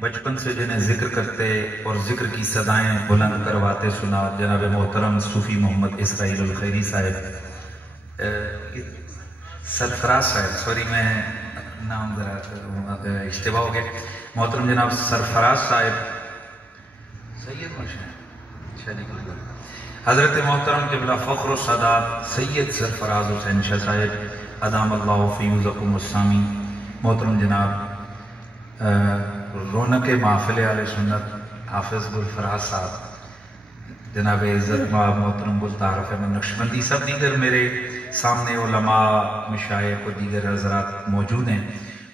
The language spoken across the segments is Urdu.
بچپن سے جنہیں ذکر کرتے اور ذکر کی صدائیں بلند کرواتے سنا، جناب محترم صوفی محمد اسرائیل الخیری صاحب، سرفراز صاحب، سوری میں نام ذرا اشتباہ ہو گیا، محترم جناب سرفراز صاحب، سید حضرت محترم قبلہ فخر السادات سید سرفراز حسین شاہ صاحب ادام اللہ فیوزکم السامی، محترم جناب رونق محفل اہل سنت حافظ گلفراز صاحب، جناب عزت مآب محترم گلطارف احمد نقشبندی، سب دیگر میرے سامنے علماء، مشائخ و دیگر حضرات موجود ہیں،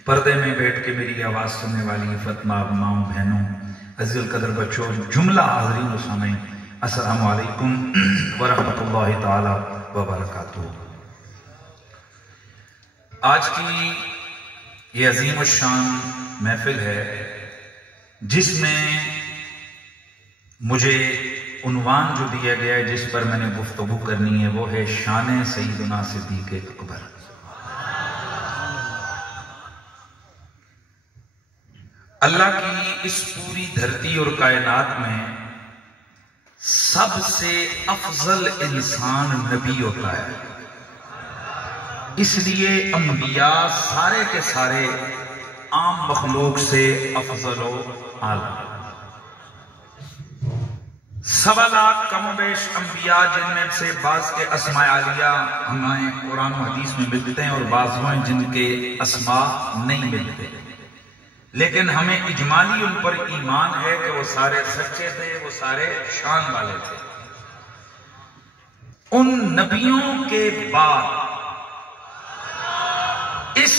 پردے میں بیٹھ کے میری آواز سننے والی عزت مآب ماؤں بہنوں، عزیز القدر بچوں، جملہ حاضرین و سامعین، السلام علیکم ورحمۃ اللہ تعالی وبرکاتہ۔ آج کی یہ عظیم الشان محفل ہے جس میں مجھے عنوان جو دیا گیا ہے، جس پر میں نے گفتگو کرنی ہے، وہ ہے شان سیدنا صدیق اکبر۔ اللہ کی اس پوری دھرتی اور کائنات میں سب سے افضل انسان نبی ہوتا ہے، اس لیے انبیاء سارے کے سارے عام مخلوق سے افضل و اعلیٰ۔ 1.25 لاکھ کم و بیش انبیاء، جن میں سے بعض کے اسماء عالیہ ہمیں قرآن و حدیث میں ملتے ہیں اور بعض وہ ہیں جن کے اسماء نہیں ملتے، لیکن ہمیں اجمالی ان پر ایمان ہے کہ وہ سارے سچے تھے، وہ سارے شان والے تھے۔ ان نبیوں کے بعد اس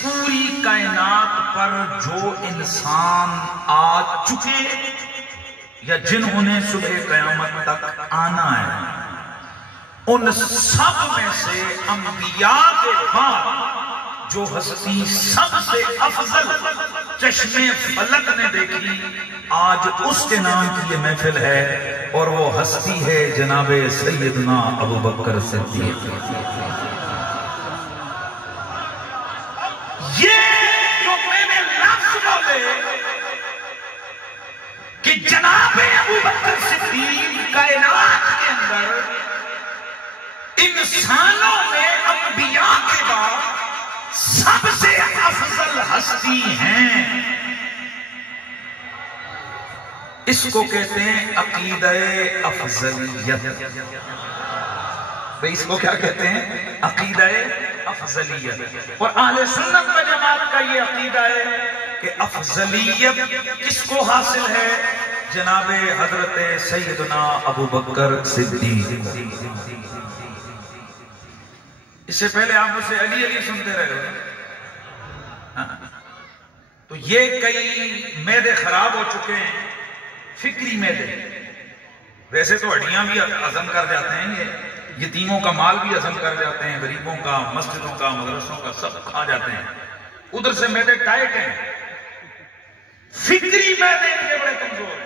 پوری کائنات پر جو انسان آ چکے یا جنہوں نے صبح قیامت تک آنا ہے، ان سب میں سے انبیاء کے بعد جو ہستی سب سے افضل چشمے فلک نے دیکھی، آج اس کے نام کی یہ محفل ہے، اور وہ ہستی ہے جناب سیدنا ابو بکر صدیق۔ یہ جو میں نے لفظ بولے کہ جناب ابو بکر صدیق کائنات کے اندر انسانوں میں انبیاء کے بعد سب سے افضل ہستی ہیں، اس کو کہتے ہیں عقیدہ افضلیت۔ اس کو کیا کہتے ہیں؟ عقیدہ افضلیت۔ اور اہل سنت و جماعت کا یہ عقیدہ ہے کہ افضلیت کس کو حاصل ہے؟ جناب حضرت سیدنا ابو بکر صدیق۔ اس سے پہلے آپ مجھ سے علی علی سنتے رہے ہو، تو یہ کئی معدے خراب ہو چکے ہیں، فکری معدے۔ ویسے تو ہڈیاں بھی ہضم کر جاتے ہیں، یہ یتیموں کا مال بھی ہضم کر جاتے ہیں، غریبوں کا، مسجدوں کا، مدرسوں کا، سب کھا جاتے ہیں، ادھر سے معدے ٹائٹ ہیں، فکری معدے ان کے بڑے کمزور ہیں۔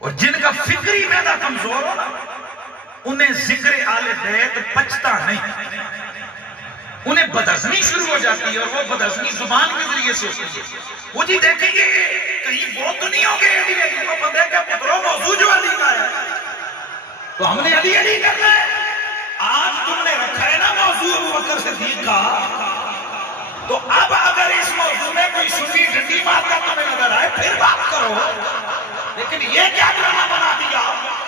اور جن کا فکری معدہ کمزور ہو نا، انہیں ذکر آل بیت پچتا نہیں، انہیں بدہضمی شروع ہو جاتی ہے، اور وہ بدہضمی زبان کے ذریعے سے ہوتی ہے۔ وہ جی دیکھیں گے کہیں وہ تو نہیں ہوگے علی علی کو بندے کا پتروں موضوع جو علی کا ہے، تو ہم نے علی علی کرنا ہے۔ آج تم نے رکھا ہے نا موضوع ابو بکر صدیق کا، تو اب اگر اس موضوع میں کوئی سنی ڈنڈی مارتا تمہیں نظر آئے پھر بات کرو، لیکن یہ کیا ڈرامہ بنا دیا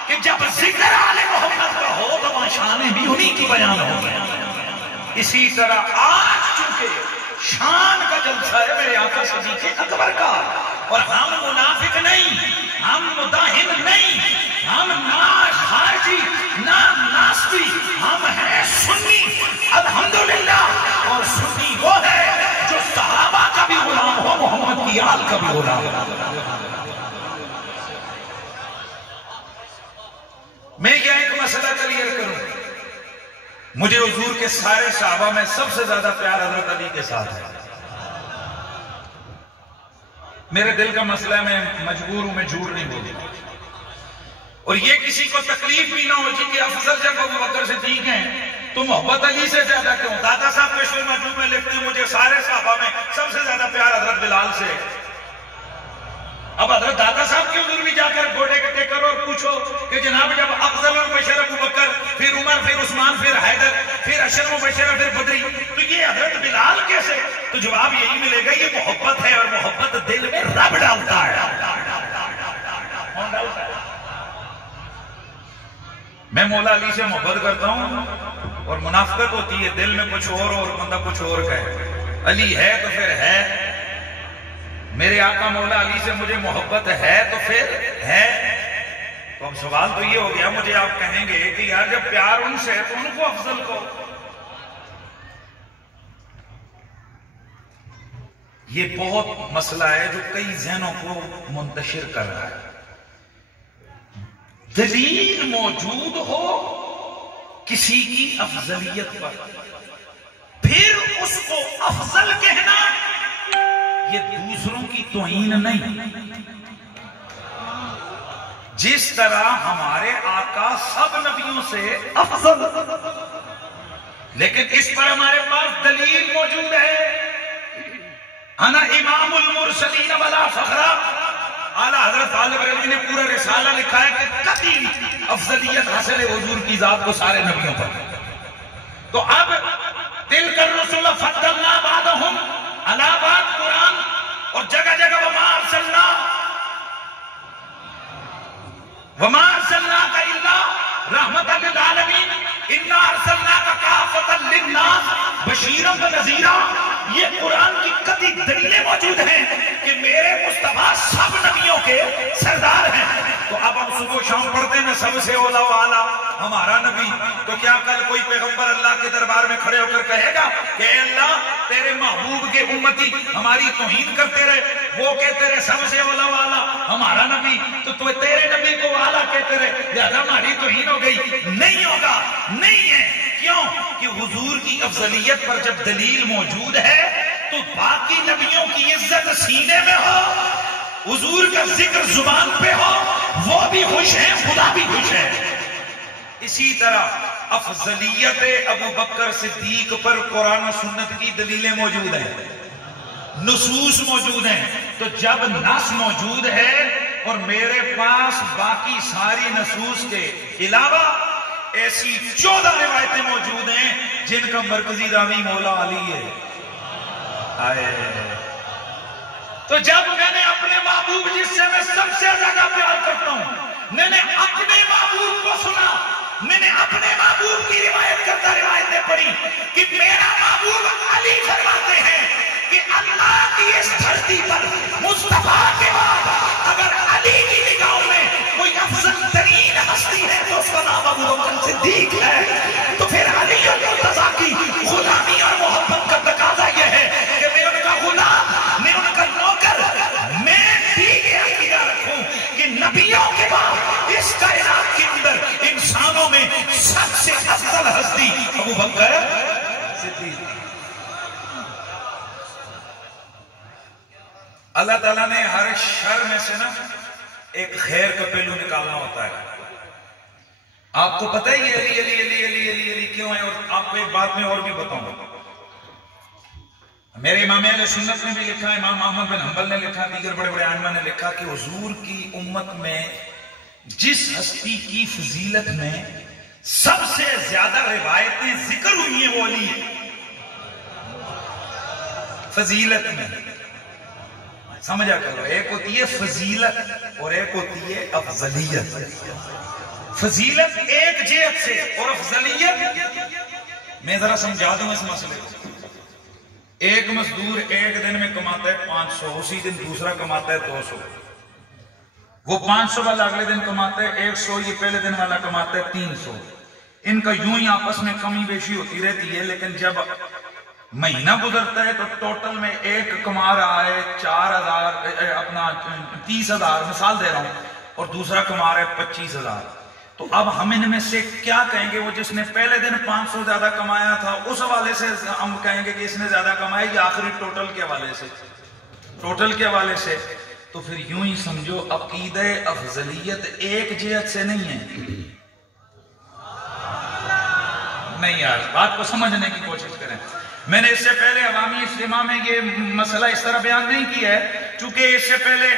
کہ جب ذکر آل محمد کا ہو تو وہاں شانیں بھی انہی کی بیان ہو گئے۔ اسی طرح آج چونکہ شان کا جلسہ ہے میرے آقا صدیق اکبر کا، اور ہم منافق نہیں، ہم مداہن نہیں، ہم نہ خارجی نہ ناسبی، ہم ہیں سنی الحمدللہ۔ اور سنی وہ ہے جو صحابہ کا بھی غلام ہو، محمد کی آل کا بھی غلام ہو۔ میں یہ ایک مسئلہ کلیئر کروں، مجھے حضور کے سارے صحابہ میں سب سے زیادہ پیار حضرت علی کے ساتھ ہے۔ میرے دل کا مسئلہ ہے، میں مجبور ہوں، میں جھوٹ نہیں بولتا، اور یہ کسی کو تکلیف بھی نہ ہو جی کہ افضل جب ابو بکر صدیق ہیں تو محبت علی سے زیادہ کیوں؟ دادا صاحب پیشور مجموع میں لکھتے ہیں مجھے سارے صحابہ میں سب سے زیادہ پیار حضرت بلال سے، اب حضرت داتا صاحب کے حضور بھی جا کر گوڑے کے ٹیک کرو اور پوچھو کہ جناب جب افضل البشر ابو بکر، پھر عمر، پھر عثمان، پھر حیدر، پھر عشر مبشرہ، پھر بدری، تو یہ حضرت بلال کیسے؟ تو جواب یہی ملے گا، یہ محبت ہے، اور محبت دل میں رب ڈالتا ہے۔ کون ڈالتا ہے؟ میں مولا علی سے محبت کرتا ہوں اور منافقت ہوتی ہے دل میں کچھ اور بندہ کچھ اور کہے۔ علی ہے تو پھر ہے، میرے آقا مولا علی سے مجھے محبت ہے تو پھر ہے۔ تو اب سوال تو یہ ہو گیا، مجھے آپ کہیں گے کہ یار جب پیار ان سے ہے تو ان کو افضل کو۔ یہ بہت مسئلہ ہے جو کئی ذہنوں کو منتشر کر رہا ہے۔ دلیل موجود ہو کسی کی افضلیت پر، پھر اس کو افضل کہنا، یہ دوسروں کی توہین نہیں۔ جس طرح ہمارے آقا سب نبیوں سے افضل، لیکن اس پر ہمارے پاس دلیل موجود ہے۔ انا امام المرسلین ولا فخرا، اعلیٰ حضرت غالب بریلوی نے پورا رسالہ لکھا ہے کہ قطعی افضلیت حاصل ہے حضور کی ذات کو سارے نبیوں پر۔ تو اب تلک الرسل فضلنا بعضهم علی بعض، قرآن اور جگہ جگہ وما ارسلناک الا رحمۃ للعالمین انا ارسلناک کافۃ للناس بشیرا ونذیرا، یہ قرآن کی قطعی دلیلیں موجود ہیں کہ میرے مصطفیٰ سب نبیوں کے سردار ہیں۔ تو اب ہم صبح شام پڑھتے ہیں سب سے اولا و اعلیٰ ہمارا نبی، تو کیا کل کوئی پیغمبر اللہ کے دربار میں کھڑے ہو کر کہے گا کہ اے اللہ تیرے محبوب کے امتی ہماری توہین کرتے رہے، وہ کہتے رہے سب سے اولا و اعلیٰ ہمارا نبی، تو تیرے نبی کو اعلیٰ کہتے رہے لہذا ہماری توہین ہو گئی؟ نہیں ہوگا، نہیں ہے۔ کیوں کہ حضور کی افضلیت پر جب دلیل موجود ہے تو باقی نبیوں کی عزت سینے میں ہو، حضور کا ذکر زبان پہ ہو، وہ بھی خوش ہیں، خدا بھی خوش ہے۔ اسی طرح افضلیت ابو بکر صدیق پر قرآن و سنت کی دلیلیں موجود ہیں، نصوص موجود ہیں۔ تو جب نص موجود ہے اور میرے پاس باقی ساری نصوص کے علاوہ ایسی 14 روایتیں موجود ہیں جن کا مرکزی راوی مولا علی ہے، تو جب میں نے اپنے محبوب جس سے میں سب سے زیادہ پیار کرتا ہوں، میں نے اپنے محبوب کو سنا، میں نے اپنے محبوب کی روایت کرتا روایتیں پڑھی کہ میرا محبوب علی فرماتے ہیں کہ اللہ کی اس دھرتی پر مصطفیٰ کے بعد اگر علی کی نگاہوں میں کوئی افضل ترین ہستی ہے تو اس کا نام ابو بکر صدیق ہے۔ تو پھر علی المرتضیٰ کی غلامی اور محبت کا تقاضا یہ ہے کہ میں ان کا غلام، میں ان کا نوکر، میں بھی یہ عقیدہ رکھوں کہ نبیوں کے بعد اس کائنات کے اندر انسانوں میں سب سے افضل ہستی ابو بکر صدیق۔ اللہ تعالیٰ نے ہر شر میں سے نا ایک خیر کا پہلو نکالنا ہوتا ہے۔ آپ کو پتہ ہی ہے علی علی علی علی علی علی کیوں ہے، اور آپ کو ایک بات میں اور بھی بتاؤں گا۔ میرے امام اہل سنت نے بھی لکھا، امام احمد بن حنبل نے لکھا، دیگر بڑے بڑے ائمہ نے لکھا کہ حضور کی امت میں جس ہستی کی فضیلت میں سب سے زیادہ روایتیں ذکر ہوئی ہیں وہ علی ہے، فضیلت میں۔ سمجھا کرو، ایک ہوتی ہے فضیلت اور ایک ہوتی ہے افضلیت۔ فضیلت ایک جہت سے اور افضلیت، میں ذرا سمجھا دوں اس مسئلے کو۔ ایک مزدور ایک دن میں کماتا ہے 500، اسی دن دوسرا کماتا ہے 200، وہ 500 والا اگلے دن کماتا ہے 100، یہ پہلے دن والا کماتا ہے 300۔ ان کا یوں ہی آپس میں کمی بیشی ہوتی رہتی ہے، لیکن جب مہینہ گزرتا ہے تو ٹوٹل میں ایک کما رہا ہے 4000، اپنا 30,000 مثال دے رہا ہوں، اور دوسرا کما رہا ہے 25,000۔ تو اب ہم ان میں سے کیا کہیں گے؟ وہ جس نے پہلے دن 500 زیادہ کمایا تھا اس حوالے سے ہم کہیں گے کہ اس نے زیادہ کمایا، یا آخری ٹوٹل کے حوالے سے؟ ٹوٹل کے حوالے سے۔ تو پھر یوں ہی سمجھو عقیدہ افضلیت ایک جہت سے نہیں ہے۔ نہیں یار، بات کو سمجھنے کی کوشش کریں۔ میں نے اس سے پہلے عوامی اجتماع میں یہ مسئلہ اس طرح بیان نہیں کیا ہے، چونکہ اس سے پہلے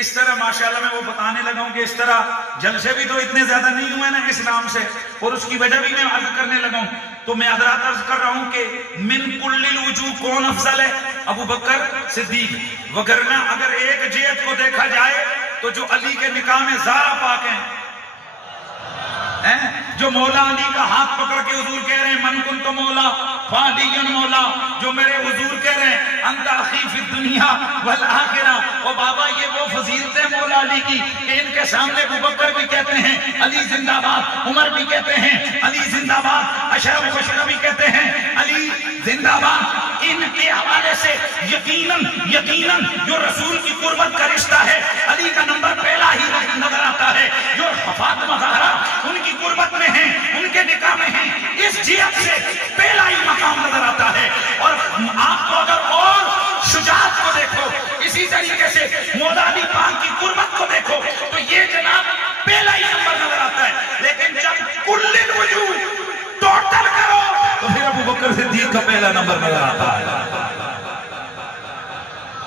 اس طرح ماشاءاللہ میں وہ بتانے لگا ہوں کہ اس طرح جلسے بھی تو اتنے زیادہ نہیں ہوئے نا اسلام سے، اور اس کی وجہ بھی میں عرض کرنے لگا ہوں. تو میں حضرات عرض کر رہا ہوں کہ من کل الوجوہ کون افضل ہے؟ ابو بکر صدیق. وگرنہ اگر ایک جہت کو دیکھا جائے تو جو علی کے نکاح میں زارا پاک ہیں، جو مولا علی کا ہاتھ پکڑ کے حضور کہہ رہے ہیں من کنت مولا فعلی مولا، جو میرے حضور کہہ رہے ہیں انت اخی فی الدنیا والآخرہ. اور بابا یہ وہ فضیلت ہے مولا علی کی کہ ان کے سامنے ابو بکر بھی کہتے ہیں علی زندہ باد، عمر بھی کہتے ہیں علی زندہ باد، اشرف مبشرہ بھی کہتے ہیں علی زندہ باد. ان کے حوالے سے یقیناً جو رسول کی قربت کا رشتہ ہے علی کا نمبر پہلا ہی نظر آتا ہے. جو فاطمہ زہرا ان کی قربت میں ہیں، ان کے نکاح میں ہیں، اس جہت سے پہلا ہی مقام نظر آتا ہے. اور آپ کو اگر اور شجاعت کو دیکھو، اسی طریقے سے مولا علی پاک کی قربت کو دیکھو تو یہ جناب پہلا ہی نمبر نظر آتا ہے. لیکن جب کل الوجوہ ٹوٹل کرو تو پھر ابو بکر صدیق کا پہلا نمبر نظر آتا ہے.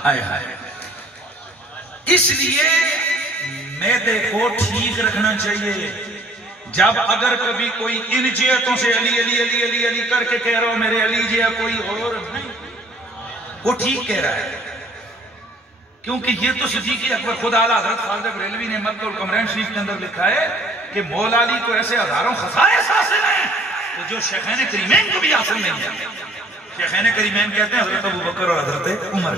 آئے ہائے. اس لیے میدے کو ٹھیک رکھنا چاہیے. جب اگر کبھی کوئی ان جہتوں سے علی علی علی علی علی کر کے کہہ رہا ہو میرے علی جی ہے، کوئی اور نہیں، وہ ٹھیک کہہ رہا ہے. کیونکہ یہ تو صدیق اکبر خود اعلیٰ حضرت خالد بریلوی نے مدد القمرین شریف کے اندر لکھا ہے کہ مولا علی کو ایسے ہزاروں خصائص حاصل ہیں تو جو شیخین کریمین کو بھی حاصل نہیں ہے. شیخین کریمین کہتے ہیں حضرت ابو بکر اور حضرت عمر.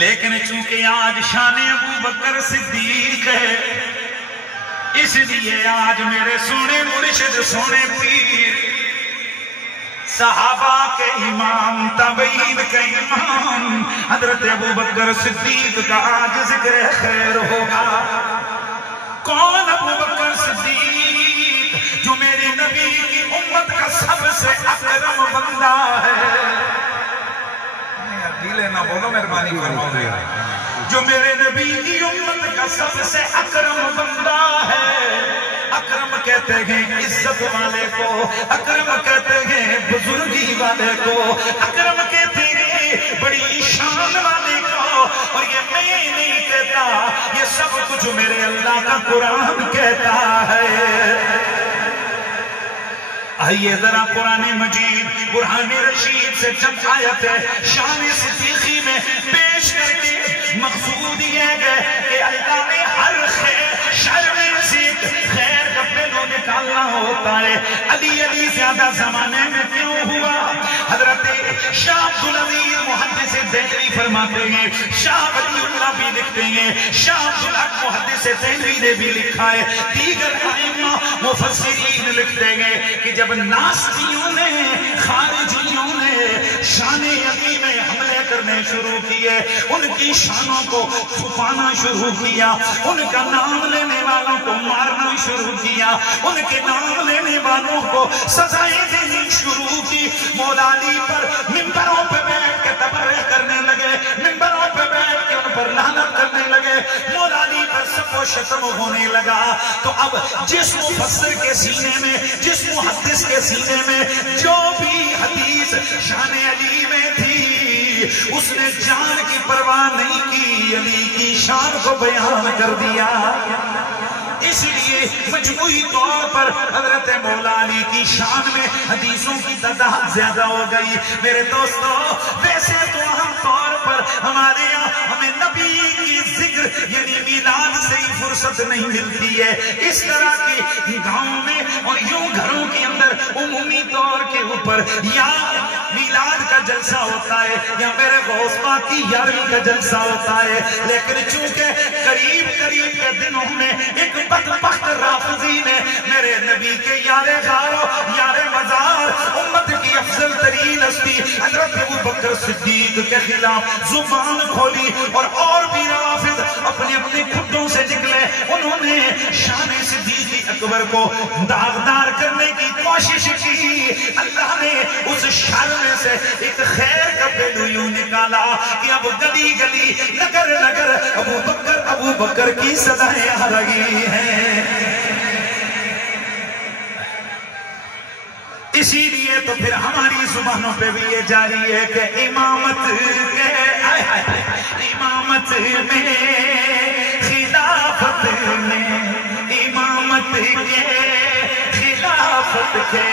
لیکن چونکہ آج شان ابو بکر صدیق ہے، اس لیے آج میرے سونے مرشد سونے پیر صحابہ کے امام تابعین کے امام حضرت ابو بکر صدیق کا آج ذکر خیر ہوگا. کون ابو بکر صدیق؟ جو میرے نبی کی امت کا سب سے اکرم بندہ ہے. ڈھیلے نہ بولو مہربانی فرماؤ. جو میرے نبی کی امت کا سب سے اکرم بندہ ہے. اکرم کہتے ہیں عزت والے کو، اکرم کہتے ہیں بزرگی والے کو، اکرم کہتے ہیں بڑی شان والے کو. اور یہ میں نہیں کہتا، یہ سب کچھ میرے اللہ کا قرآن کہتا ہے. آئیے ذرا قرآن مجید برہان رشید سے چند آیت شان صدیقی میں پیش کر کے مقصود یہ ہے کہ اللہ نے ہر خیر شر میں سے خیر کا پہلو نکالنا ہوتا ہے. علی علی زیادہ زمانے میں کیوں ہوا؟ حضرت شاہ عبدالعزیز محدث دہلوی فرماتے ہیں، شاہ ولی اللہ بھی لکھتے ہیں، شاہ عبدالحق محدث دہلوی نے بھی لکھا ہے، دیگر ائمہ مفسرین لکھتے ہیں کہ جب ناسبیوں نے خارجیوں نے شان علی میں حملے کرنے شروع کیے، ان کی شانوں کو چھپانا شروع کیا، ان کا نام لینے والوں کو مارنا شروع کیا، ان کے نام لینے والوں کو سزائیں دینی شروع کی. مولا علی پر منبروں پہ بیٹھ کے تبرک کرنے لگے، منبروں پہ بیٹھ کے ان پر لعنت کرنے لگے، مولا علی پر سب و شتم ہونے لگا. تو اب جس مفسر کے سینے میں، جس محدث کے سینے میں جو بھی حدیث شان علی میں تھی، اس نے جان کی پرواہ نہیں کی، علی کی شان کو بیان کر دیا. اس لیے مجموعی طور پر حضرت مولا علی کی شان میں حدیثوں کی تعداد زیادہ ہو گئی. میرے دوستو، ویسے تو عام طور پر ہمارے یہاں ہمیں نبی کی ذکر یعنی میلاد سے ہی فرصت نہیں ملتی ہے. اس طرح کے گاؤں میں اور یوں گھروں کے اندر عمومی طور کے اوپر یا میلاد کا جلسہ ہوتا ہے یا میرے غوث پاک کی 11ویں کا جلسہ ہوتا ہے. لیکن چونکہ قریب کے دنوں میں ایک بدبخت رافضی نے میرے نبی کے یار غار یار مزار امت کی افضل ترین ہستی حضرت ابو بکر صدیق کے خلاف زبان کھولی، اور بھی روافض اپنے اپنے خدوں سے نکلے. انہوں نے شان صدیق اکبر کو داغدار کرنے کی کوشش کی. اللہ نے اس شر میں سے ایک خیر کا پہلو یوں نکالا کہ اب گلی گلی نگر نگر ابو بکر کی صدائیں آ رہی ہیں. اسی لیے تو پھر ہماری زبانوں پہ بھی یہ جاری ہے کہ امامت میں خلافت کے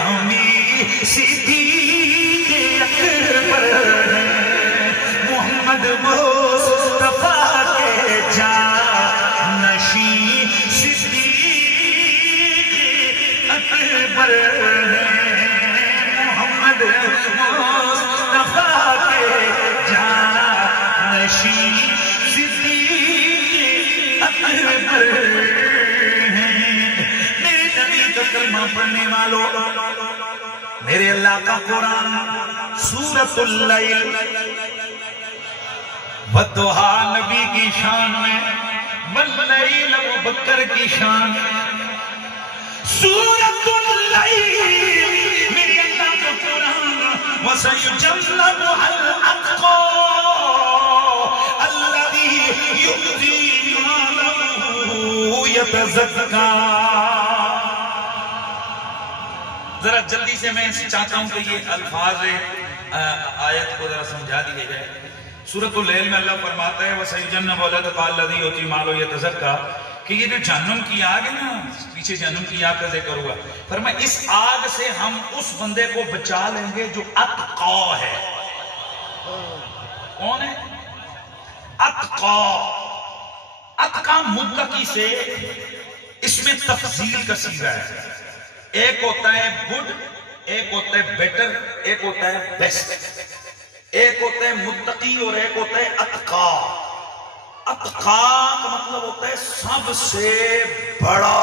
امیر صدیق اکبر ہیں، محمد مصطفیٰ کے جانشین صدیق اکبر ہیں، محمد مصطفیٰ کے جانشین صدیق اکبر ہیں۔ میرے نبی کا کلمہ پڑھنے والوں، میرے اللہ کا قرآن سورۃ اللیل والضحیٰ نبی کی شان میں، واللیل ابو بکر کی شان، سورۃ اللیل میرے اللہ کا قرآن، وَسَيُجَنَّبُهَا الْأَتْقَى الَّذِي يُؤْتِي مَالَهُ يَتَزَكَّى۔ ذرا جلدی سے میں چاہتا ہوں کہ یہ الفاظ آیت کو ذرا سمجھا دیے جائے۔ سورۃ اللیل میں اللہ فرماتا ہے وَسَيُجَنَّبُهَا الْأَتْقَى الَّذِي يُؤْتِي مَالَهُ يَتَزَكَّى، کہ یہ جو جہنم کی آگ ہے نا، پیچھے جہنم کی آگ کا ذکر ہوا، فرمایا اس آگ سے ہم اس بندے کو بچا لیں گے جو اتقا ہے۔ کون ہے؟ اتقا۔ اتقا متقی سے اس میں تفضیل کا صیغہ ہے، ایک ہوتا ہے گڈ، ایک ہوتا ہے بیٹر، ایک ہوتا ہے بیسٹ، ایک ہوتا ہے متقی اور ایک ہوتا ہے اتقا۔ اتقا کا مطلب ہوتا ہے سب سے بڑا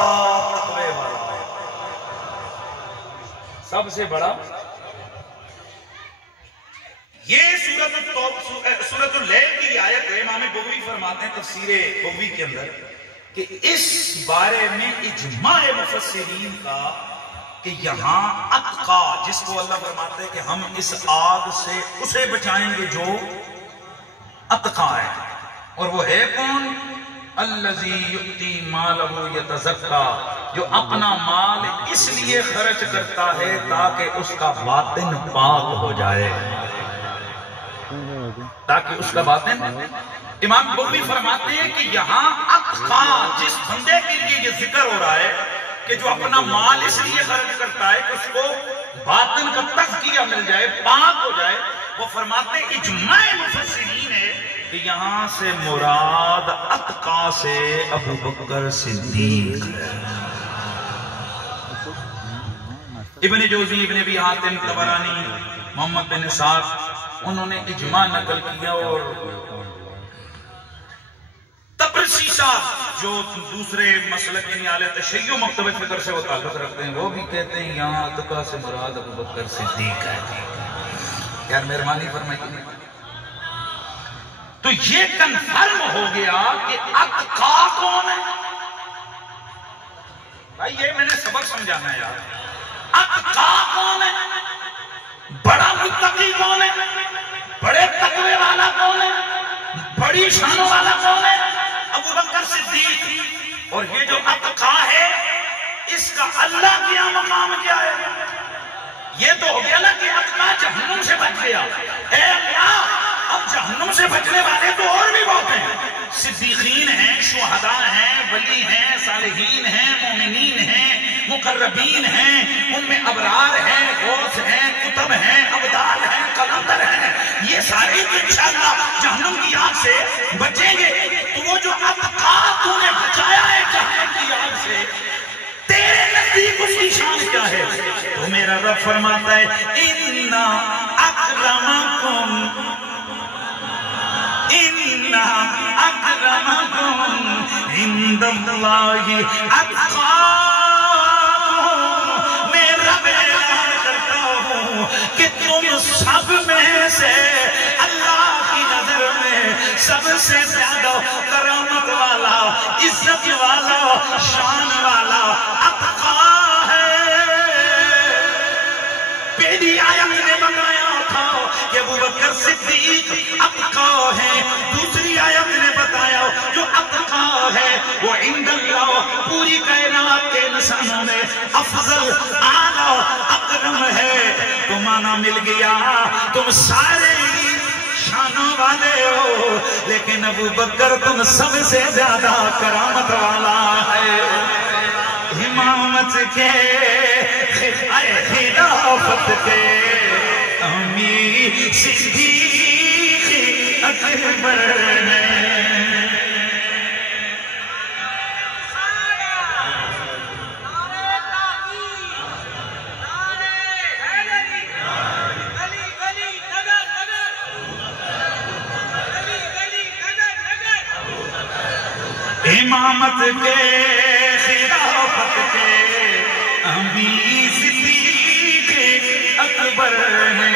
تقوی والا، سب سے بڑا۔ یہ سورۃ اللیل کی آیت ہے، امام بغوی فرماتے ہیں تفسیر بغوی کے اندر کہ اس بارے میں اجماع مفسرین کا کہ یہاں اتقا جس کو اللہ فرماتے ہیں کہ ہم اس آگ سے اسے بچائیں گے جو اتقا ہے، اور وہ ہے کون؟ الذی یؤتی مالہ یتزکا، جو اپنا مال اس لیے خرچ کرتا ہے تاکہ اس کا باطن پاک ہو جائے، تاکہ اس کا باطن۔ امام بغوی فرماتے ہیں کہ یہاں اتقا جس بندے کے لیے یہ ذکر ہو رہا ہے کہ جو اپنا مال اس لیے خرچ کرتا ہے کہ اس کو باطن کا تزکیہ مل جائے، پاک ہو جائے، وہ فرماتے ہیں اجماع مفسرین ہے کہ یہاں سے مراد اتقا سے ابو بکر صدیق ہے۔ ابن جوزی، ابن ابی حاتم، طبرانی، محمد بن اسحاق، انہوں نے اجماع نقل کیا، اور تبرسی صاحب جو دوسرے مسلک یعنی اعلی تشیع مکتب فکر سے وہ تعلق رکھتے ہیں، وہ بھی کہتے ہیں یہاں اتقا سے مراد ابو بکر صدیق ہے۔ یار مہربانی فرمائیے، تو یہ کنفرم ہو گیا کہ اتقا کون ہے؟ بھائی یہ میں نے سبق سمجھانا ہے یار، اتقا کون ہے؟ بڑا متقی کون ہے؟ بڑے تقوی والا کون ہے؟ بڑی شانوں والا کون ہے؟ ابو بکر صدیق۔ اور یہ جو اتقا ہے اس کا اللہ کیا مقام کیا ہے؟ یہ تو ہو گیا نا کہ اتقا جہنم سے بچ گیا، اے اللہ اب جہنم سے بچنے والے تو اور بھی بہت ہیں، صدیقین ہیں، شہداء ہیں، ولی ہیں، صالحین ہیں، مومنین ہیں، مقربین ہیں، ان میں ابرار ہیں، غوث ہیں، کتب ہیں، ابدال ہیں، قلندر ہیں، یہ سارے انشاءاللہ جہنم کی آگ سے بچیں گے۔ تو وہ جو اتقا تو نے بچایا ہے جہنم کی آگ سے، تیرے نزدیک اس کی شان کیا ہے؟ تو میرا رب فرماتا ہے اِنَّ أَكْرَمَكُمْ عِنْدَ اللَّهِ أَتْقَاكُمْ۔ میں رب اعلان کرتا ہوں کہ تم سب میں سے اللہ کی نظر میں سب سے زیادہ کرامت والا، عزت والا، شان والا اتقا ہے۔ پہلی آیت نے بتایا تھا کہ ابو بکر صدیق اتقا ہے، دوسری آیت نے بتایا جو اتقا ہے وہ عند اللہ پوری کائنات کے انسانوں میں افضل، اعلیٰ، اکرم ہے۔ تو معنی مل گیا تم سارے شانوں والے ہو، لیکن ابو بکر تم سب سے زیادہ کرامت والا ہے، امامت امامت کے خلافت کے امیر صدیق اکبر نے امامت کے خلافت کے امیر صدیق اکبر نے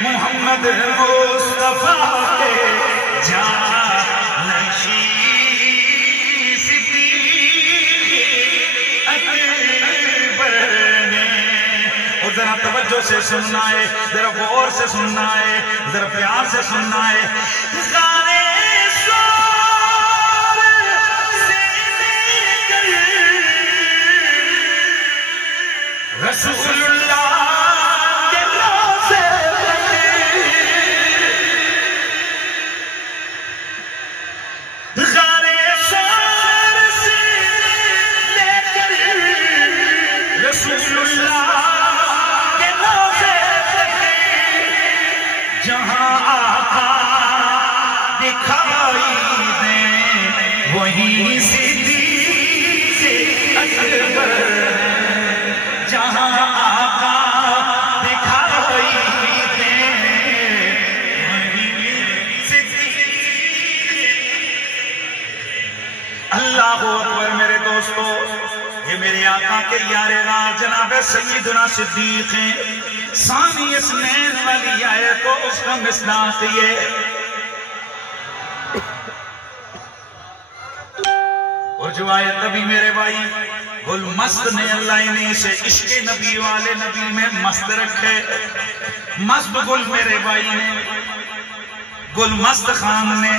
محمد مصطفیٰ کے جانشین صدیق اکبر نے. اور ذرا توجہ سے سننا ہے، ذرا غور سے سننا ہے، ذرا پیار سے سننا ہے. رسول اللہ کے روضے غارِ ثور سے لے کر رسول اللہ کے روضے جہاں آقا دکھائی دیں وہیں صدیق اکبر جہاں آقا دکھائی دیں اللہ اکبر. میرے دوستو، یہ میرے آقا کے یار غار جناب سیدنا صدیق ہیں. ثانی اثنین والی آیت کو اس کا مصداق یہ اور جو آیت نبی میرے بھائی گل مست نے اللہ انہیں سے عشق نبی والے نبی میں مست رکھے. مست گل میرے بھائی نے، گل مست خان نے،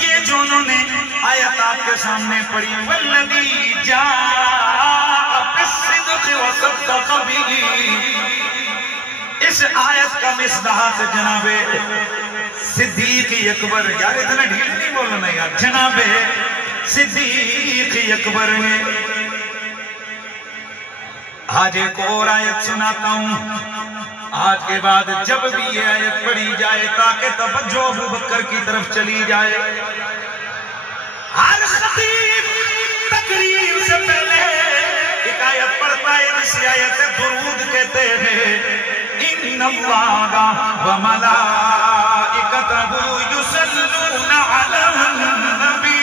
یہ جو انہوں نے آیت آپ کے سامنے پڑھی والذی جاء بالصدق وصدق بہ، اس آیت کا مصداق جناب صدیق اکبر. یار اتنا ڈھیل نہیں بولنا یار، جناب صدیق اکبر نے. آج ایک اور آیت سناتا ہوں. آج کے بعد جب بھی یہ آیت پڑھی جائے تاکہ توجہ ابو بکر کی طرف چلی جائے. ہر خطیب تقریر سے پہلے ایک آیت پڑھتا ہے، اس آیت سے درود کہتے ہیں. ان اللہ وملائکتہ یصلون علی النبی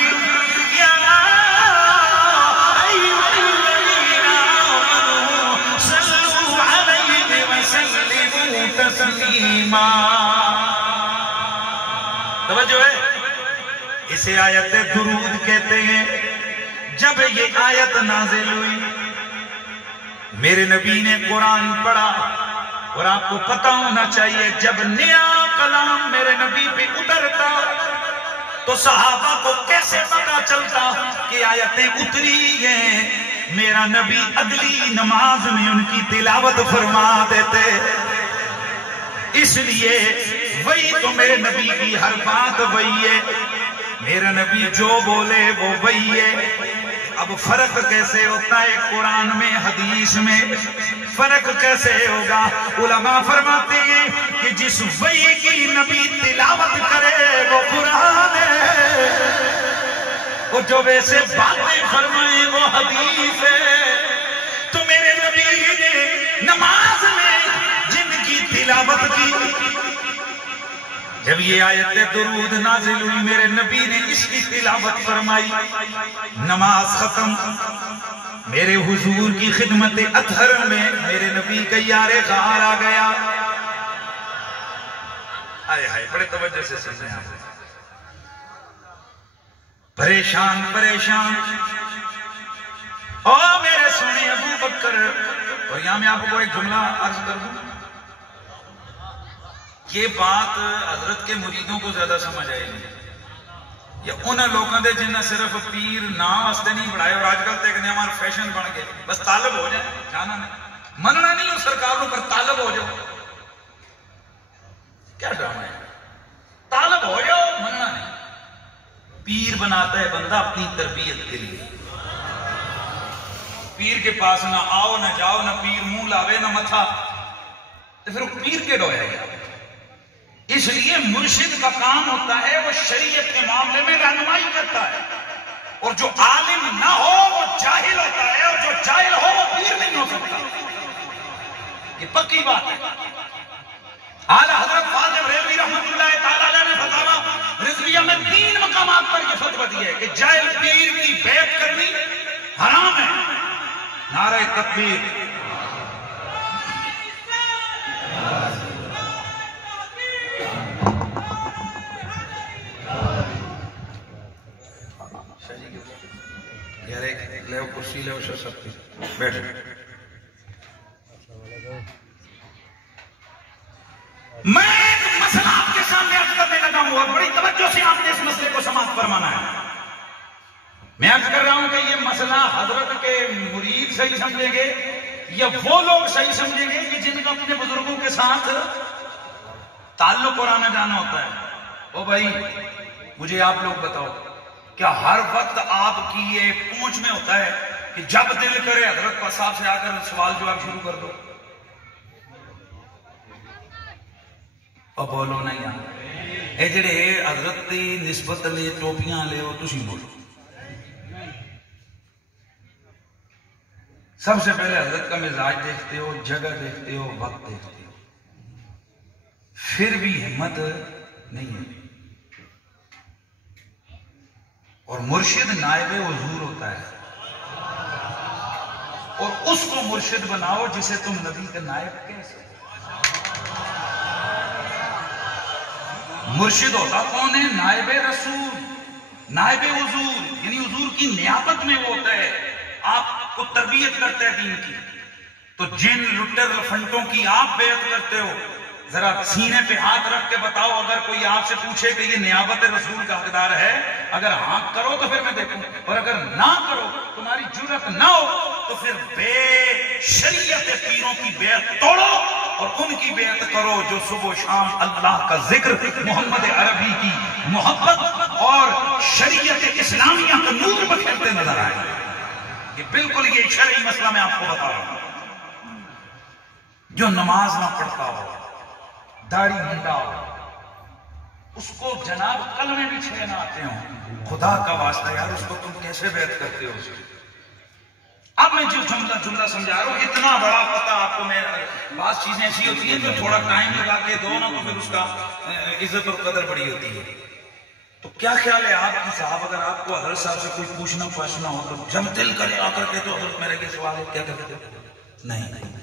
تسلیما. توجہ ہے، اسے آیت درود کہتے ہیں. جب یہ آیت نازل ہوئی میرے نبی نے قرآن پڑھا، اور آپ کو پتہ ہونا چاہیے جب نیا کلام میرے نبی پہ اترتا تو صحابہ کو کیسے پتہ چلتا کہ آیتیں اتری ہیں. میرا نبی اگلی نماز میں ان کی تلاوت فرما دیتے. اس لیے وہی تو میرے نبی کی ہر بات وہی ہے، میرا نبی جو بولے وہ وہی ہے. اب فرق کیسے ہوتا ہے قرآن میں حدیث میں؟ فرق کیسے ہوگا؟ علماء فرماتے ہیں کہ جس وحی کی نبی تلاوت کرے وہ قرآن ہے، اور جو ویسے باتیں فرمائے وہ حدیث ہے. تو میرے نبی نے نماز میں جن کی تلاوت کی، جب یہ آیت درود نازل ہوئی میرے نبی نے اس کی تلاوت فرمائی. نماز ختم، میرے حضور کی خدمت اطہر میں میرے نبی کا یار غار آ گیا. آئے ہائے، بڑے توجہ سے سننے ہیں. پریشان پریشان او میرے سونے ابو بکر. اور یہاں میں آپ کو ایک جملہ عرض کر دوں، یہ بات حضرت کے مریدوں کو زیادہ سمجھ آئے گی. یا انہاں لوگوں دے جنہیں صرف پیر نام واسطے نہیں بڑھائے اور آج کل تک نے ہمارا فیشن بن گئے بس طالب ہو جائے، جانا نہیں مننا نہیں ہو سرکاروں پر طالب ہو جاؤ. کیا ڈرامہ ہے؟ طالب ہو جاؤ، مننا نہیں. پیر بناتا ہے بندہ اپنی تربیت کے لیے. پیر کے پاس نہ آؤ نہ جاؤ، نہ پیر منہ لاوے نہ متھا، تو پھر وہ پیر کے ڈویا گیا۔ اس لیے مرشد کا کام ہوتا ہے وہ شریعت کے معاملے میں رہنمائی کرتا ہے، اور جو عالم نہ ہو وہ جاہل ہوتا ہے، اور جو جاہل ہو وہ پیر نہیں ہو سکتا۔ یہ پکی بات ہے۔ اعلیٰ حضرت فاضل بریلوی رحمۃ اللہ تعالیٰ علیہ نے فتاوی رضویہ میں 3 مقامات پر یہ فتویٰ دیا ہے کہ جاہل پیر کی بیعت کرنی حرام ہے۔ نعرہ تکبیر! یار ایک لے کرسی لے شاہ صاحب کی بیٹھ۔ میں ایک مسئلہ آپ کے سامنے عرض کرنے لگا ہوں، اور بڑی توجہ سے آپ نے اس مسئلے کو سماعت فرمانا ہے۔ میں عرض کر رہا ہوں کہ یہ مسئلہ حضرت کے مرید صحیح سمجھیں گے یا وہ لوگ صحیح سمجھیں گے کہ جن کا اپنے بزرگوں کے ساتھ تعلق اور آنا جانا ہوتا ہے۔ او بھائی مجھے آپ لوگ بتاؤ، کیا ہر وقت آپ کی یہ پہنچ میں ہوتا ہے کہ جب دل کرے حضرت پاک صاحب سے آ کر سوال جواب شروع کر دو؟ اور بولو نہیں آ اے جڑے حضرت کی نسبت لے ٹوپیاں لے ہو تسی بولو۔ سب سے پہلے حضرت کا مزاج دیکھتے ہو، جگہ دیکھتے ہو، وقت دیکھتے ہو، پھر بھی ہمت نہیں ہے۔ اور مرشد نائب حضور ہوتا ہے، اور اس کو مرشد بناؤ جسے تم نبی کا نائب کہہ سکتے۔ مرشد ہوتا کون ہے؟ نائب رسول، نائب حضور، یعنی حضور کی نیابت میں وہ ہوتا ہے، آپ کو تربیت کرتا ہے دین کی۔ تو جن لٹر لفنٹوں کی آپ بیعت کرتے ہو، ذرا سینے پہ ہاتھ رکھ کے بتاؤ، اگر کوئی آپ سے پوچھے کہ یہ نیابت رسول کا حقدار ہے، اگر ہاں کرو تو پھر میں دیکھوں، اور اگر نہ کرو، تمہاری جرت نہ ہو، تو پھر بے شریعت پیروں کی بیعت توڑو اور ان کی بیعت کرو جو صبح و شام اللہ کا ذکر، محمد عربی کی محبت اور شریعت اسلامیہ کا نور بکھیرتے نظر آئے۔ یہ بالکل یہ شرعی مسئلہ میں آپ کو بتا رہا ہوں۔ جو نماز نہ پڑھتا ہو، داڑھی منڈا ہو، اس کو جناب کلمے بھی 6 نہ آتے ہوں، خدا کا واسطہ یار اس کو تم کیسے بیعت کرتے ہو؟ اب میں جو جملہ سمجھا رہا ہوں، اتنا بڑا پتہ آپ کو، میں بعض چیزیں ایسی ہوتی ہیں جو تھوڑا ٹائم لگا کے دو نا تو پھر اس کا عزت اور قدر بڑی ہوتی ہے۔ تو کیا خیال ہے آپ کی صاحب، اگر آپ کو حضرت صاحب سے کوئی پوچھنا ہو تو جب دل کرے آ کر کے تو حضرت میرے کے سوال ہے کیا کرتے ہو؟ نہیں۔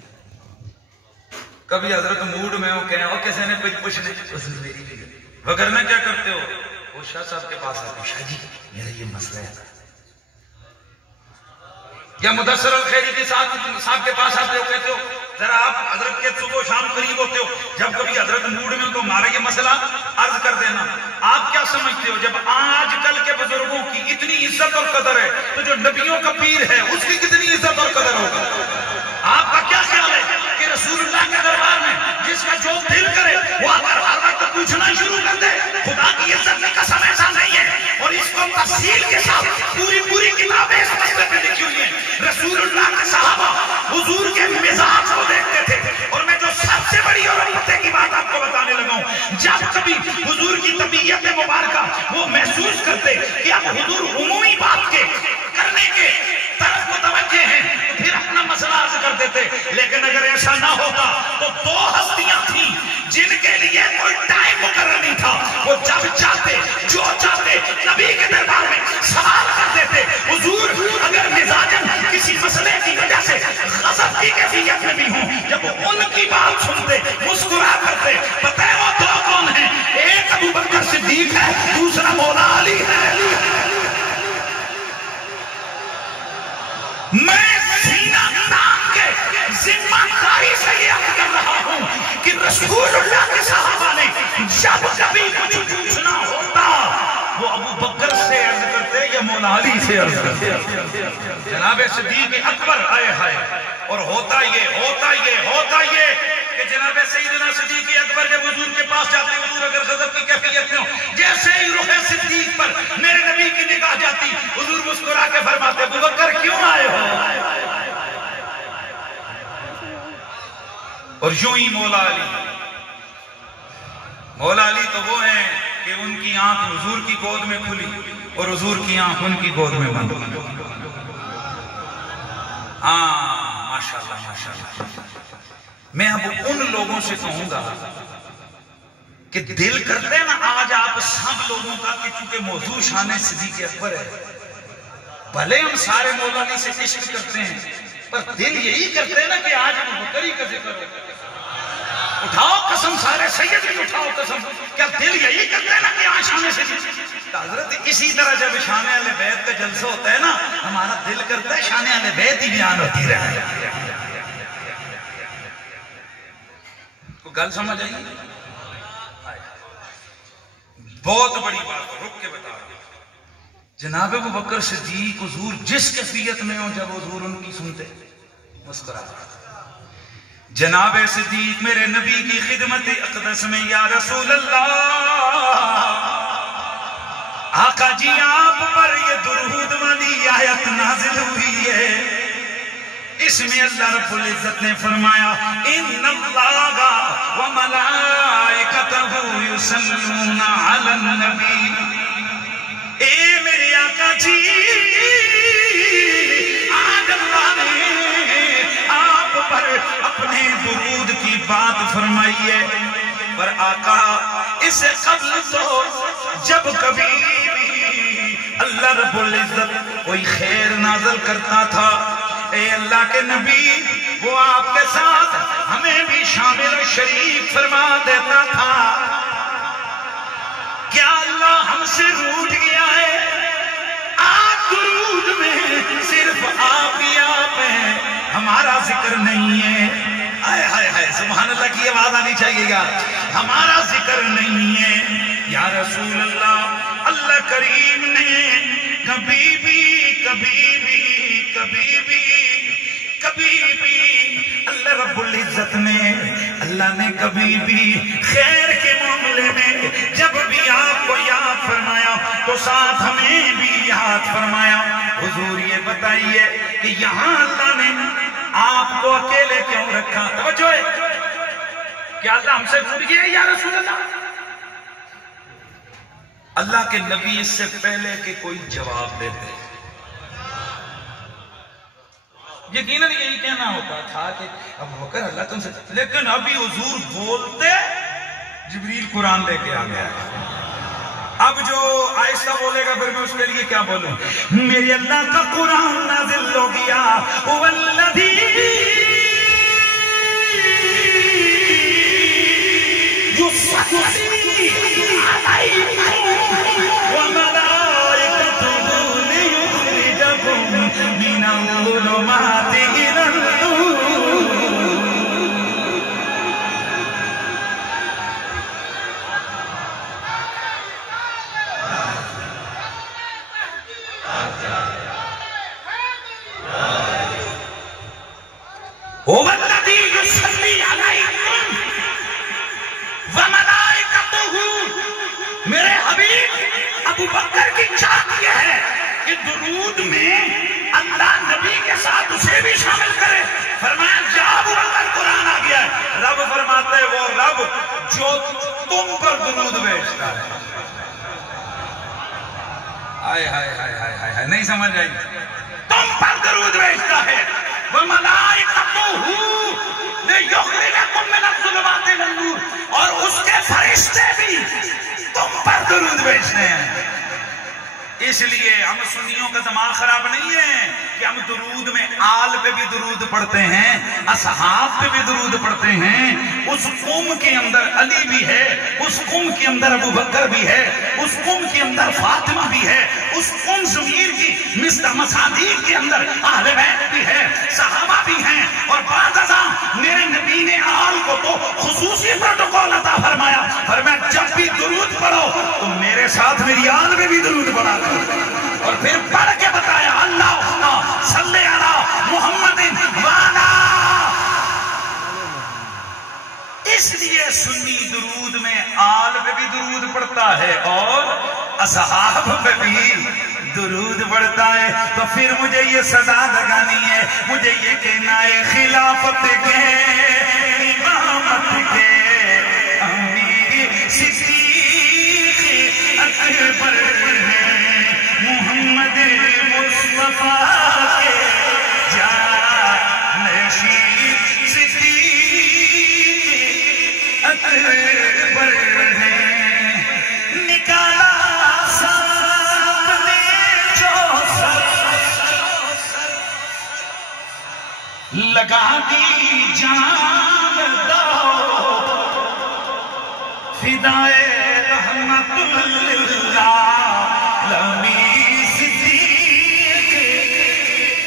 کبھی حضرت موڈ میں ہو کہیں اور کسی نے کچھ پوچھنے وگرنہ کیا کرتے ہو؟ وہ شاہ صاحب کے پاس آتے، شاہ جی میرا یہ مسئلہ ہے، یا مدثر الخیری کے صاحب کے پاس آتے ہو، کہتے ہو ذرا آپ حضرت کے صبح و شام قریب ہوتے ہو، جب کبھی حضرت موڈ میں ہو تو ہمارا یہ مسئلہ عرض کر دینا۔ آپ کیا سمجھتے ہو جب آج کل کے بزرگوں کی اتنی عزت اور قدر ہے تو جو نبیوں کا پیر ہے اس کی کتنی عزت اور قدر ہوگا؟ آپ کا کیا خیال ہے کہ رسول اللہ کے دربار میں جس کا جو دل کرے وہ اگر ہر وقت پوچھنا شروع کر دے؟ خدا کی عزت کی قسم ایسا نہیں ہے، اور اس کو تفصیل کے ساتھ پوری کتابیں اس مسئلے پہ لکھی ہوئی ہیں۔ رسول اللہ کے صحابہ حضور کے مزاج کو دیکھتے تھے، اور میں جو سب سے بڑی اور پتے کی بات آپ کو بتانے لگا ہوں، جب کبھی حضور کی طبیعت مبارکہ وہ محسوس کرتے کہ اب حضور عمومی بات کے کرنے کے طرف متوجہ ہیں تو پھر اپنا مسئلہ عرض کر دیتے۔ لیکن اگر ایسا نہ ہوتا تو 2 ہستیاں تھیں جن کے لیے کوئی ٹائم مقرر نہیں تھا، وہ جب چاہتے جو چاہتے نبی کے دربار میں سوال کر دیتے۔ حضور اگر مزاجن کسی مسئلے کی وجہ سے غضب کی کیفیت میں بھی ہوں، جب ان کی بات سنتے مسکرا کرتے۔ پتہ ہے وہ 2 کون ہیں؟ ایک ابو بکر صدیق ہے، دوسرا مولا علی ہے۔ میں سینہ تان کے ذمہ داری سے یہ عرض کر رہا ہوں کہ رسول اللہ کے صحابہ نے جب کبھی کچھ پوچھنا ہوتا وہ ابو بکر سے عرض کرتے یا مولا علی سے عرض کرتے۔ جناب صدیق اکبر آئے ہائے، اور ہوتا یہ کہ جناب سیدنا صدیق اکبر جب حضور کے پاس جاتے، حضور اگر غضب کی کیفیت میں ہو، جیسے ہی رخ صدیق پر میرے نبی کی نگاہ جاتی، حضور مسکرا کے فرماتے ابو بکر کیوں آئے ہو؟ اور یوں ہی مولا علی تو وہ ہیں کہ ان کی آنکھ حضور کی گود میں کھلی اور حضور کی آنکھ ان کی گود میں بند. ماشاءاللہ ماشاءاللہ. میں اب ان لوگوں سے کہوں گا کہ دل کرتے ہیں نا آج آپ سب لوگوں کا کہ چونکہ موضوع شان صدیق اکبر ہے، بھلے ہم سارے مولا علی سے عشق کرتے ہیں پر دل یہی کرتے ہیں نا کہ آج ابو بکر کا ذکر ہو. اٹھاؤ قسم سارے سید بھی اٹھاؤ قسم. کیا دل یہی کرتے ہیں نا کہ آج شان صدیق؟ حضرت اسی طرح جب شان اہل بیت کا جلسہ ہوتا ہے نا ہمارا دل کرتا ہے شان اہل بیت ہی بیان ہوتی رہے. گل سمجھ آئی؟ بہت بڑی بات رک کے بتا رہا. جناب ابو بکر صدیق حضور جس کیفیت میں ہوں جب حضور ان کی سنتے مسکرا. جناب صدیق میرے نبی کی خدمت اقدس میں یا رسول اللہ آقا جی آپ پر یہ درود والی آیت نازل ہوئی ہے. اس میں اللہ رب العزت نے فرمایا ان اللہ وملائکتہ یصلون علی النبی. اے میرے آقا جی آج اللہ نے آپ پر اپنے درود کی بات فرمائی ہے. پر آقا اس سے قبل تو جب کبھی اللہ رب العزت کوئی خیر نازل کرتا تھا اے اللہ کے نبی وہ آپ کے ساتھ ہمیں بھی شامل و شریک فرما دیتا تھا. کیا اللہ ہم سے روٹ گیا ہے؟ آج درود میں صرف آپ ہی آپ ہیں، ہمارا ذکر نہیں ہے. آئے ہائے ہائے سبحان اللہ کی آواز آنی چاہیے گا. ہمارا ذکر نہیں ہے یا رسول اللہ. اللہ کریم نے کبھی بھی اللہ رب العزت نے اللہ نے کبھی بھی خیر کے معاملے میں جب بھی آپ کو یاد فرمایا تو ساتھ ہمیں بھی یاد فرمایا. حضور یہ بتائیے کہ یہاں اللہ نے آپ کو اکیلے کیوں رکھا؟ توجہ ہے کیا اللہ ہم سے بھول گیا یا رسول اللہ؟ اللہ کے نبی اس سے پہلے کہ کوئی جواب دیتے یقیناً یہی کہنا ہوتا تھا کہ ابو بکر اللہ تم سے، لیکن ابھی حضور بولتے جبریل قرآن لے کے آ گیا. اب جو آہستہ بولے گا پھر میں اس کے لیے کیا بولوں؟ میرے اللہ کا قرآن نازل ہو گیا. والذی یصلی علیکم وملائکتہ لیخرجکم من الظلمات الی النور. والذی یصلی علیکم وملائکتہ. میرے حبیب ابو بکر کی چاہت یہ ہے کہ درود میں اللہ نبی کے ساتھ اسے بھی شامل کرے. فرمایا جا ابو بکر قرآن آ گیا ہے. رب فرماتے ہیں وہ رب جو تم پر درود بھیجتا ہے. آئے ہائے ہائے ہائے ہائے نہیں سمجھ آئی؟ تم پر درود بھیجتا ہے. وَمَلَائِكَتُهُ لِيُخْرِجَكُم مِّنَ الظُّلُمَاتِ إِلَى النُّورِ. اور اس کے فرشتے بھی تم پر درود بھیجتے ہیں. اس لیے ہم سنیوں کا دماغ خراب نہیں ہے کہ ہم درود میں آل پہ بھی درود پڑھتے ہیں، اصحاب پہ بھی درود پڑھتے ہیں. اس قوم کے اندر علی بھی ہے، اس قوم کے اندر ابو بکر بھی ہے، اس قوم کے اندر فاطمہ بھی ہے، اس قوم ضمیر کی مسادیق کے اندر اہل بیت بھی ہے، صحابہ بھی ہیں. اور بعد ازاں میرے نبی نے آل کو تو خصوصی پروٹوکول عطا فرمایا. فرمایا جب بھی درود پڑھو تو میرے ساتھ میری آل میں بھی درود پڑھا کرو. اور پھر پڑھ کے بتایا اللہم صلی علی محمد وعلا. اس لیے سنی درود میں آل پہ بھی درود پڑھتا ہے اور اصحاب پہ بھی درود پڑھتا ہے تو پھر مجھے یہ سزا لگانی ہے، مجھے یہ کہنا ہے خلافت کے امامت کے امیر صدیق اکبر ہیں، محمد مصطفیٰ کے جانشین صدیق اکبر ہیں، نکالا سانپ نے جو سر، لگا دی جان دو فدائے رحمت للعالمین صدیق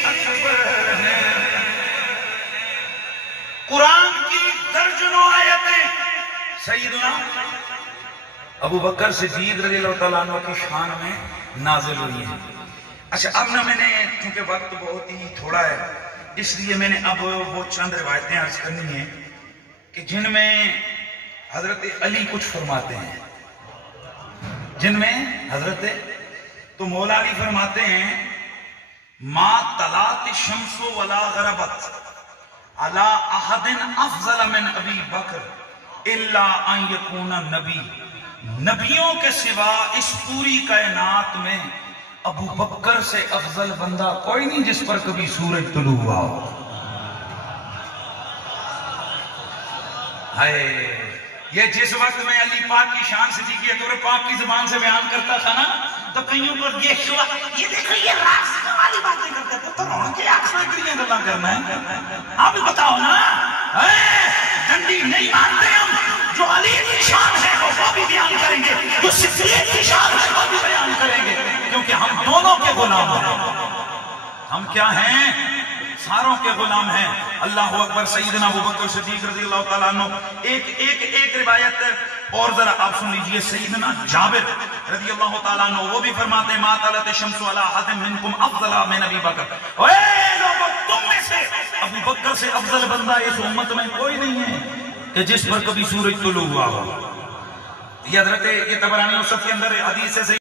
اکبر ہیں۔ قرآن کی درجنوں آیتیں سیدنا ابو بکر صدیق رضی اللہ تعالیٰ عنہ کی شان میں نازل ہوئی ہیں۔ اچھا اب نہ میں نے کیونکہ وقت بہت ہی تھوڑا ہے اس لیے میں نے اب وہ چند روایتیں عرض کرنی ہیں کہ جن میں حضرت علی کچھ فرماتے ہیں، جن میں حضرت تو مولا علی فرماتے ہیں ما طلعت الشمس ولا غربت علی احد افضل من ابی بکر الا ان یکون نبی، نبیوں کے سوا اس پوری کائنات میں ابو بکر سے افضل بندہ کوئی نہیں جس پر کبھی سورج طلوع ہوا ہو۔ ہائے یہ جس وقت میں علی پاک کی شان صدیق اکبر پاک کی زبان سے بیان کرتا تھا نا تو کئیوں پر یہ شوا یہ دیکھو یہ راستہ والی باتیں کرتا تھا تو رونا کے آسان کریاں گلا کرنا ہے، آپ بتاؤ نا ڈنڈی نہیں مانتے ہم، جو علی کی شان ہے وہ بھی بیان کریں گے، جو صدیق کی شان ہے وہ بھی بیان کریں گے، کیونکہ ہم دونوں کے غلام ہیں۔ ہم کیا ہیں؟ ساروں کے غلام ہیں۔ اللہ اکبر۔ سیدنا ابو بکر صدیق رضی اللہ تعالیٰ عنہ ایک روایت اور ذرا آپ سن لیجئے، سیدنا جابر رضی اللہ تعالیٰ عنہ وہ بھی فرماتے ہیں ما طلعت الشمس علی احد منکم افضل من ابی بکر، اے لوگوں تم میں سے ابو بکر سے افضل بندہ اس امت میں کوئی نہیں ہے کہ جس پر کبھی سورج طلوع ہوا ہو۔ یہ حضرت یہ طبرانی اوسط کے اندر حدیث ہے